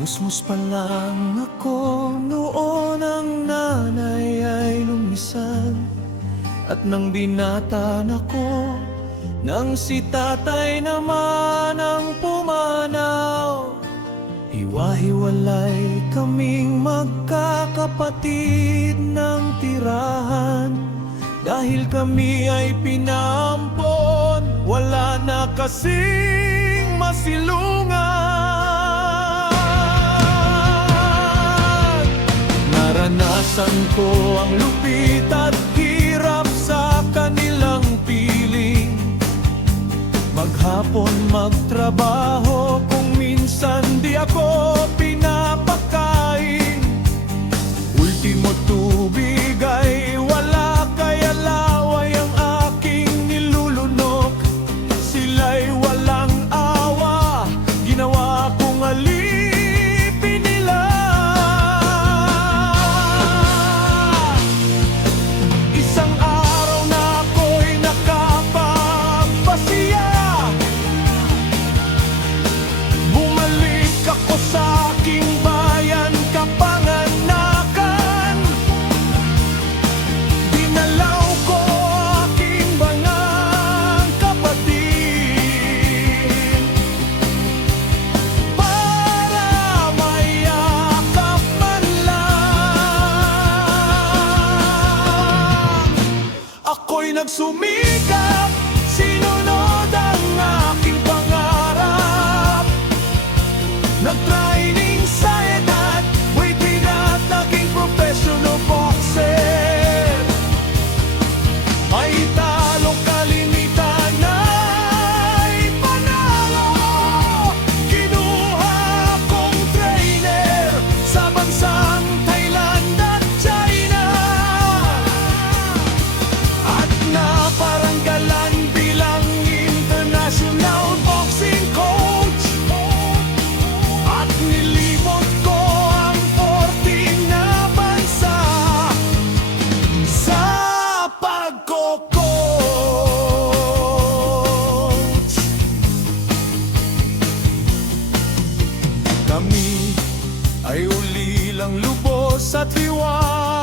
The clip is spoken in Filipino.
Musmus pa lang ako noon, ang nanay ay lumisan. At nang binata na ko, nang si tatay naman ang pumanaw, hiwa-hiwalay kaming magkakapatid ng tirahan. Dahil kami ay pinampon, wala na kasing masilungan. Naranasan ko ang lupit at hirap sa kanilang piling. Maghapon magtrabaho, kung minsan di ako pinapakain. Ultimo tubig ay wala, kaya laway ang aking nilulunok. Sila'y walang awa, ginawa kong alipin nila. Isang araw na ako'y nakapagpasiya. Bumalik ako sa aking bayan, kapanganakan. Dinalaw ko aking bangang kapatid para mayakap man lang. Ako'y nagsumikap, sinunod ang aking pangarap. Nag-training sa edad, waiting at naging professional boxer. May talong kalimitan ay panalo. Kinuha kong trainer sa bansang Thailand at China, at naparanggalan bilang international boxing coach. At nilibot ko ang 14 na bansa sa pagko-coach. Kami ay uli lang lubos at hiwalay.